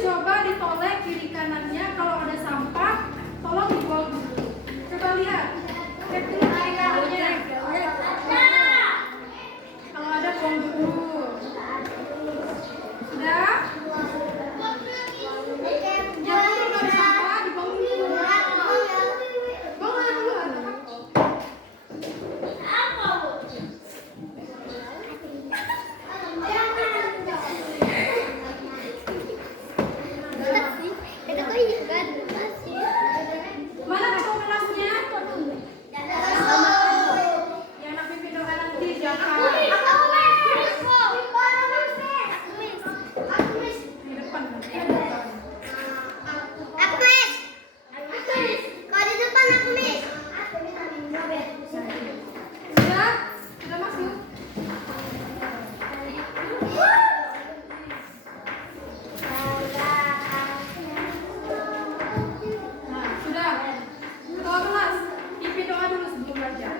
coba ditolek kiri kanannya. Kalau ada sampah, tolong dibuang dulu. Coba lihat. Cek dulu kiri kanannya. Kalau ada, buang dulu. Sudah? Jangan dulu ada sampah, dibuang dulu. Buang dulu, ada mana ketua kelasnya? Yang nak pimpin doa nanti siapa? Di depan. Sudah? Sudah masuk? Nah, sudah. Ketua kelas, pimpin doa dulu sebelum belajar.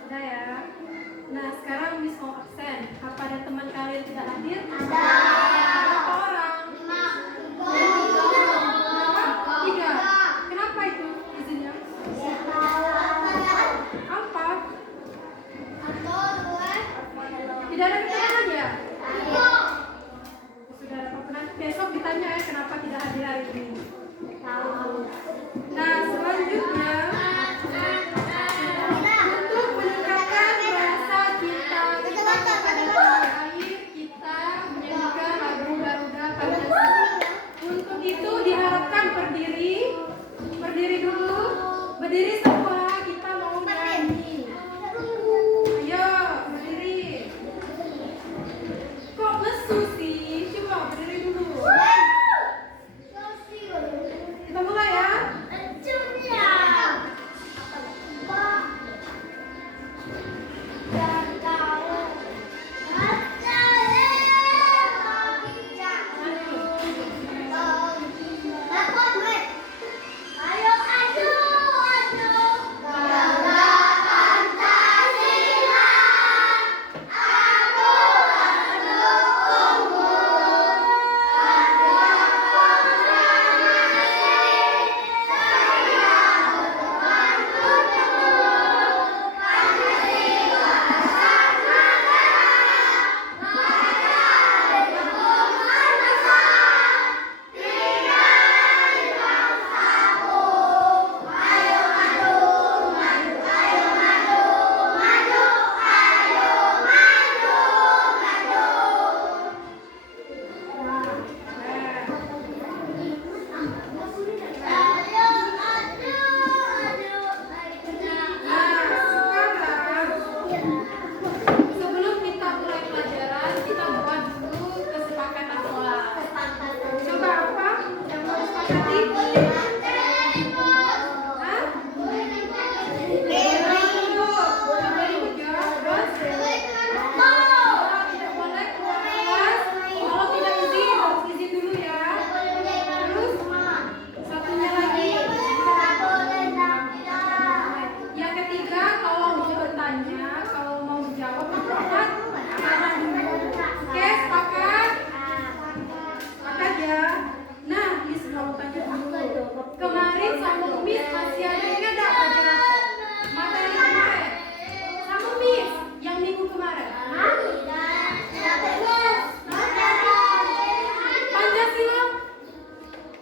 Sudah ya. Nah, sekarang Miss mau absen. Apa ada teman kalian tidak hadir? Ada. Berapa orang? 3. Kenapa itu izinnya? Apa? Tidak ada keterangan ya? Sudah ada keterangan. Besok ditanya ya kenapa tidak hadir hari ini. Nah, selanjutnya untuk meningkatkan rasa cinta kita kepada tanah air, kita menyanyikan lagu Garuda Pancasila. Untuk itu diharapkan berdiri dulu, berdiri semua, kita mau nyanyi. Ayo, berdiri. Kok lesu sih? Coba berdiri dulu. Kita mulai ya. Terus mau tanya dulu. Kemarin sama Miss masih ada yang nggak pelajaran apa? Materi kemarin. Sama Miss yang minggu kemarin. Pancasila.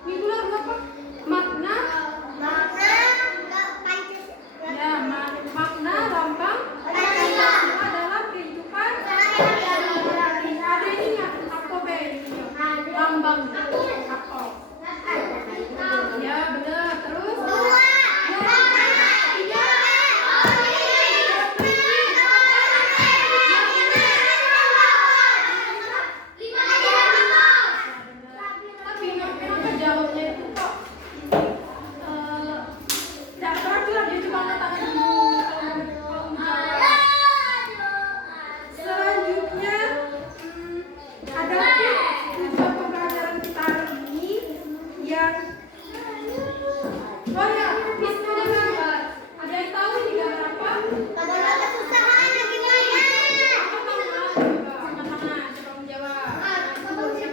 Minggu lalu apa? Makna. Ya, makna lambang Pancasila dalam kehidupan. Ada ini nggak? Apa be? Lambang. Apa? Ya benar. Terus? Tapi kenapa jawabnya itu kok tidak teratur? Dia cuma angkat tangan dulu kalau menjawab. Selanjutnya ada tujuan pembelajaran kita hari ini yang oh ya, Miss punya gambar. Ada yang tahu ini gambar apa? Angkat tangan, coba menjawab. Siapa namanya?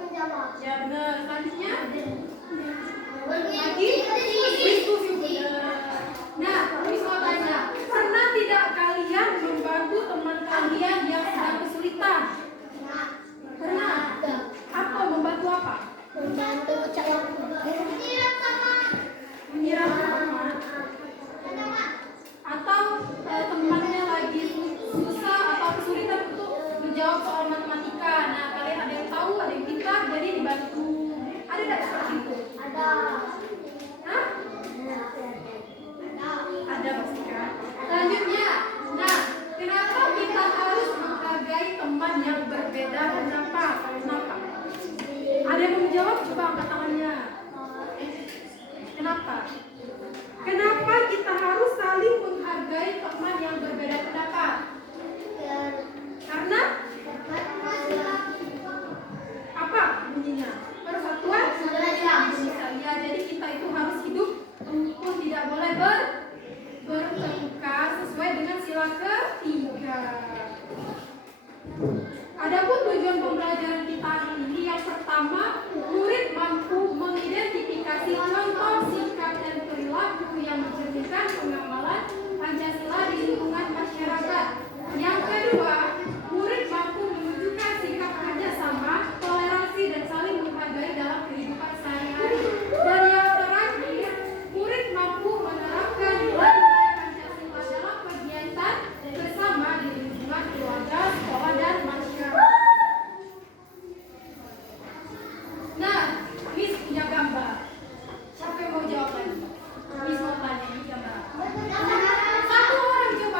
Ini apa? Ya benar. Selanjutnya lagi diskusi benar. Nah, Miss mau tanya, pernah tidak kalian membantu teman kalian yang sedang kesulitan? Pernah. Apa? Membantu apa? Menyiram tanaman. Atau temannya lagi susah atau kesulitan untuk menjawab soal matematika. Nah, kalian ada yang tahu, ada yang pintar, jadi dibantu. Ada nggak seperti itu? Hah? Ada pasti kan? Selanjutnya, nah, kenapa kita harus menghargai teman yang berbeda? Kenapa? Ada yang mau menjawab? Coba angkat tangannya. Kenapa? Kenapa kita harus saling menghargai teman yang berbeda pendapat? Karena apa bunyinya? Persatuan ya, jadi kita itu harus hidup pun tidak boleh bertengkar sesuai dengan sila ketiga. Adapun tujuan pembelajaran kita hari ini yang pertama, murid mampu mengidentifikasi contoh sikap dan perilaku yang mencerminkan pengamalan Pancasila di lingkungan masyarakat. Yang kedua, murid mampu menunjukkan sikap kerjasama, toleransi dan saling menghargai dalam kehidupan sehari-hari. Dan yang terakhir, murid mampu menerapkan nilai-nilai Pancasila dalam kegiatan bersama di lingkungan keluarga, sekolah dan masyarakat. Nah, Miss punya gambar. Siapa yang mau jawab lagi? Miss mau tanya ini gambar. Satu orang coba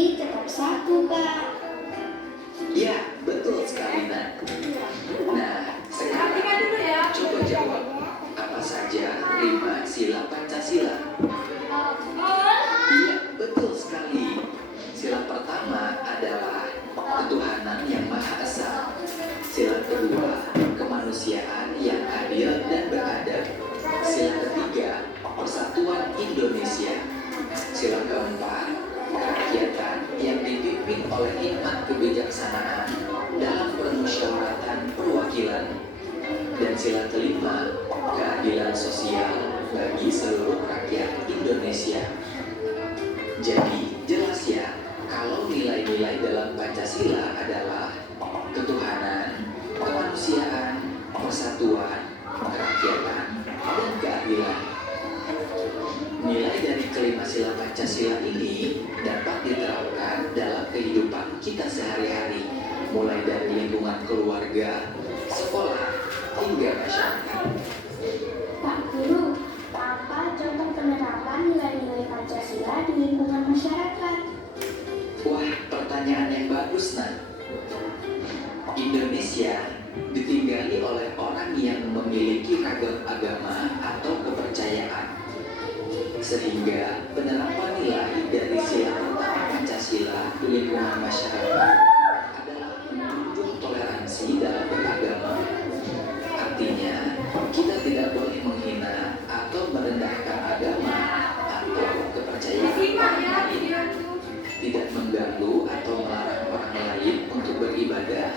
tapi tetap satu, Pak. Ya, betul sekali, Nak. Nah, sekarang Perhatikan dulu ya. coba jawab, apa saja 5 sila Pancasila? Iya, betul sekali. Sila pertama adalah ketuhanan yang Maha Esa. Sila kedua, kemanusiaan yang adil dan beradab. Sila ketiga, persatuan Indonesia. Sila keempat, kerakyatan yang dipimpin oleh hikmat kebijaksanaan dalam permusyawaratan perwakilan. Dan sila kelima, keadilan sosial bagi seluruh rakyat Indonesia. Jadi, jelas ya, kalau nilai-nilai dalam Pancasila adalah ketuhanan, kemanusiaan, persatuan, kerakyatan, dan keadilan. Nilai dari kelima sila Pancasila ini dapat diterapkan dalam kehidupan kita sehari-hari, mulai dari lingkungan keluarga, sekolah, hingga masyarakat. Pak Guru, apa contoh penerapan nilai-nilai Pancasila di lingkungan masyarakat? Wah, pertanyaan yang bagus, Nak. Indonesia ditinggali oleh orang yang memiliki ragam agama atau kepercayaan. Sehingga penerapan nilai dari sila pertama Pancasila di lingkungan masyarakat adalah menunjukkan toleransi dalam beragama. Artinya, kita tidak boleh menghina atau merendahkan agama atau kepercayaan Disimak orang ya lain. video itu. Tidak mengganggu atau melarang orang lain untuk beribadah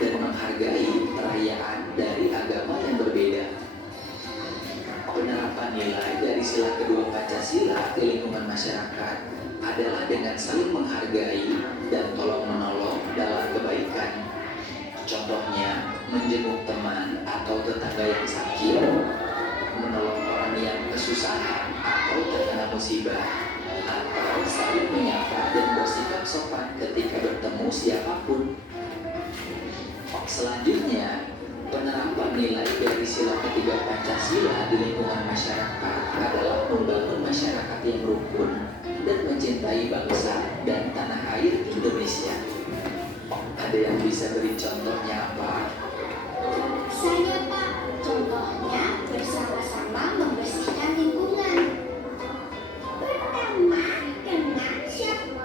dan menghargai perayaan dari agama yang berbeda. Penerapan nilai dari sila kedua Pancasila di lingkungan masyarakat adalah dengan saling menghargai dan tolong-menolong dalam kebaikan. Contohnya, menjenguk teman atau tetangga yang sakit, menolong orang yang kesusahan atau terkena musibah, atau saling menyapa dan bersikap sopan ketika bertemu siapapun. Selanjutnya, penerapan nilai dari sila ketiga Pancasila di lingkungan masyarakat adalah membangun masyarakat yang rukun dan mencintai bangsa dan tanah air Indonesia. Ada yang bisa beri contohnya apa? Saya, Pak. Contohnya bersama-sama membersihkan lingkungan. Pertama, dengan siapa?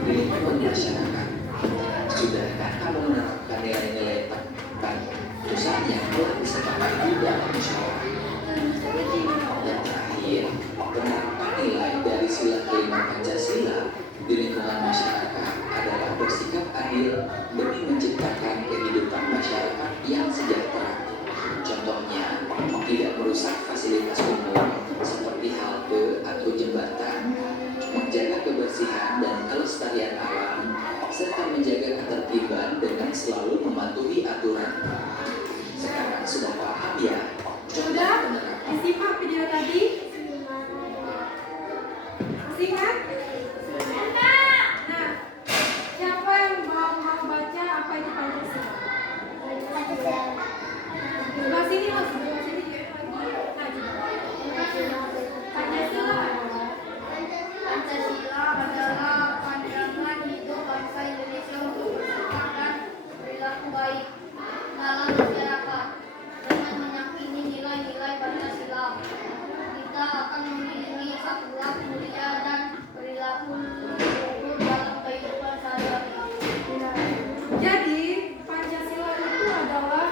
Di lingkungan masyarakat, sudahkah kamu menerapkan nilai-nilai Pancasila yang telah disepakati dalam musyawarah? Dan terakhir, penerapan nilai dari sila kelima Pancasila di lingkungan masyarakat adalah bersikap adil demi menciptakan kehidupan masyarakat yang sejahtera. Contohnya, tidak merusak fasilitas umum seperti halte atau jembatan, menjaga kebersihan dan kelestarian alam, serta menjaga ketertiban dengan selalu mematuhi aturan. Sekarang sudah paham ya? Sudah? Disimak video tadi? Masih ingat? Nah, siapa yang mau baca apa itu Pancasila? Sebelah sini mas, sebelah sini. Pancasila. Pancasila adalah pandangan hidup bangsa Indonesia untuk bersikap dan perilaku baik dalam masyarakat. Dengan meyakini nilai-nilai Pancasila, kita akan memiliki akhlak mulia dan perilaku luhur dalam kehidupan sehari-hari. Jadi Pancasila itu adalah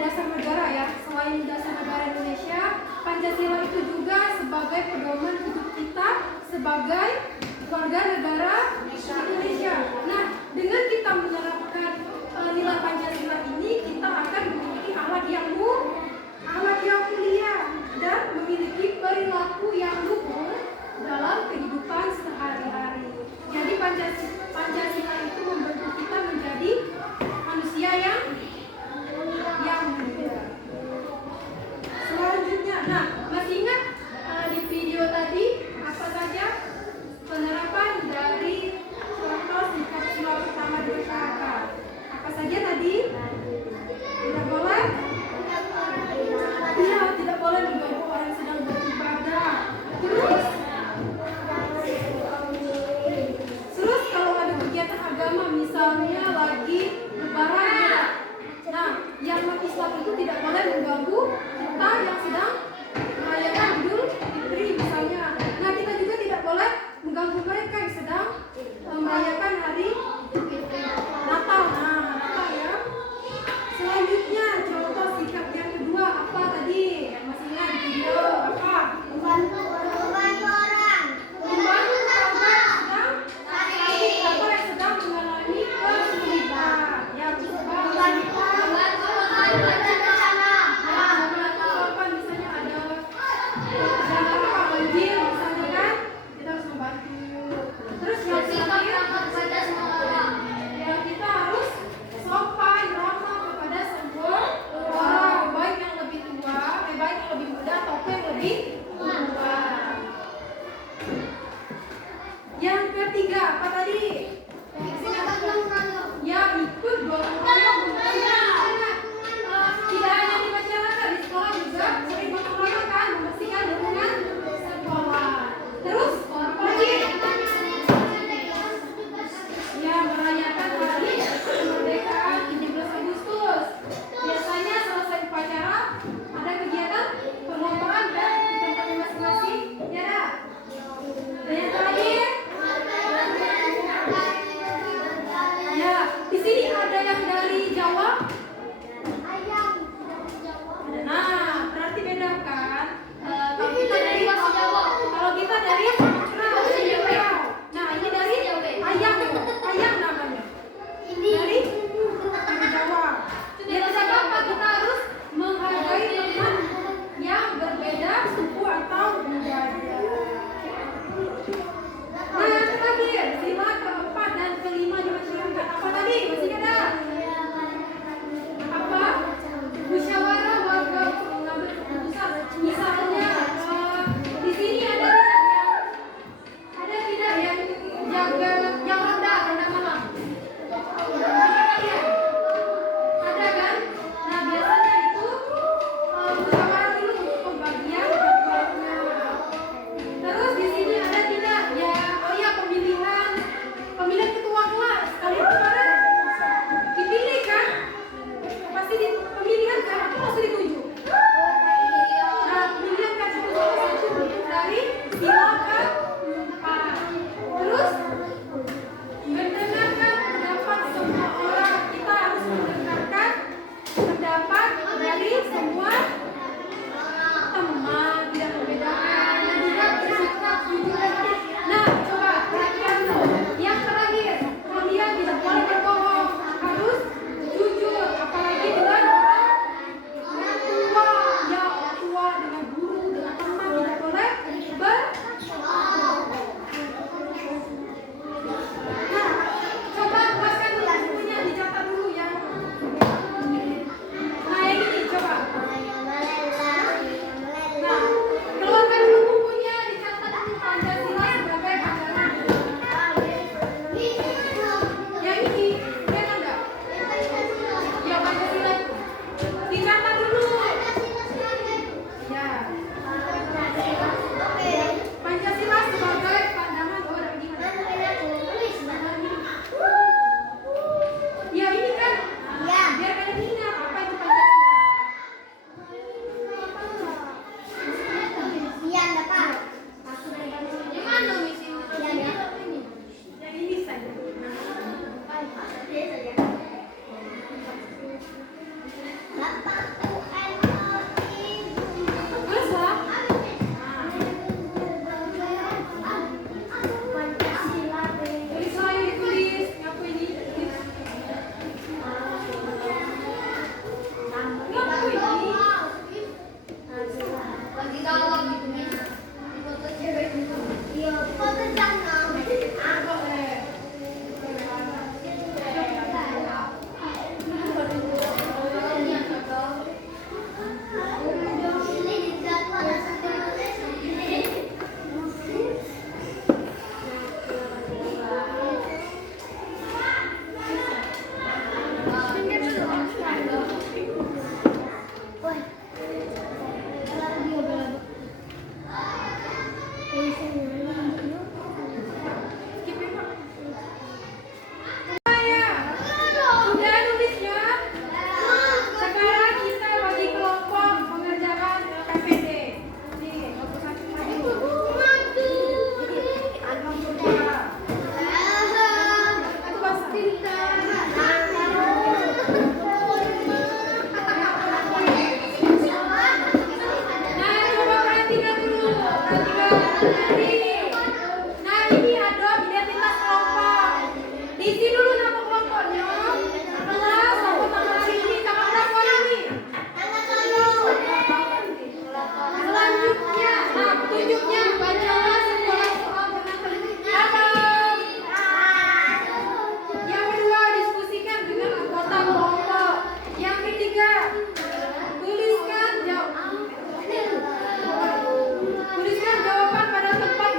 dasar negara ya. Selain dasar negara Indonesia, Pancasila itu juga sebagai pedoman hidup kita sebagai warga negara Indonesia. Nah, dengan kita menerapkan nilai Pancasila ini, kita akan memiliki akhlak yang mulia dan memiliki perilaku yang luhur dalam kehidupan sehari-hari. Jadi Pancasila itu membentuk kita menjadi manusia yang mulia. Selanjutnya, nah masih ingat di video tadi apa saja penerapan dari contoh sikap sila pertama di masyarakat? Apa saja tadi? itu tidak boleh mengganggu kita yang sedang merayakan Idul Fitri misalnya. Nah, kita juga tidak boleh mengganggu mereka yang sedang merayakan hari Natal. Nah, Natal ya. Selanjutnya contoh sikap yang kedua apa tadi? Yang masih ingat di video apa? Membantu orang. Membantu kerabat yang sedang mengalami kesulitan. Ya, Membantu bersama. korban misalnya ada apa banjir misalnya kan, kita harus membantu. Terus yang Bersikap terakhir, ramah kepada semua orang. ya kita harus sopan ramah kepada semua orang, baik yang lebih tua, baik yang lebih muda ataupun yang lebih tua. Nah, ini ada identitas kelompok. Diisi dulu nama kelompoknya. Kelas, aku tanggal hari ini, tanggal berapa orang nih? Selanjutnya, nah petunjuknya bacalah sekolah soal dengan teliti. Yang kedua, diskusikan dengan anggota kelompok. Yang ketiga, tuliskan jawaban pada tempat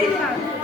Indonesia.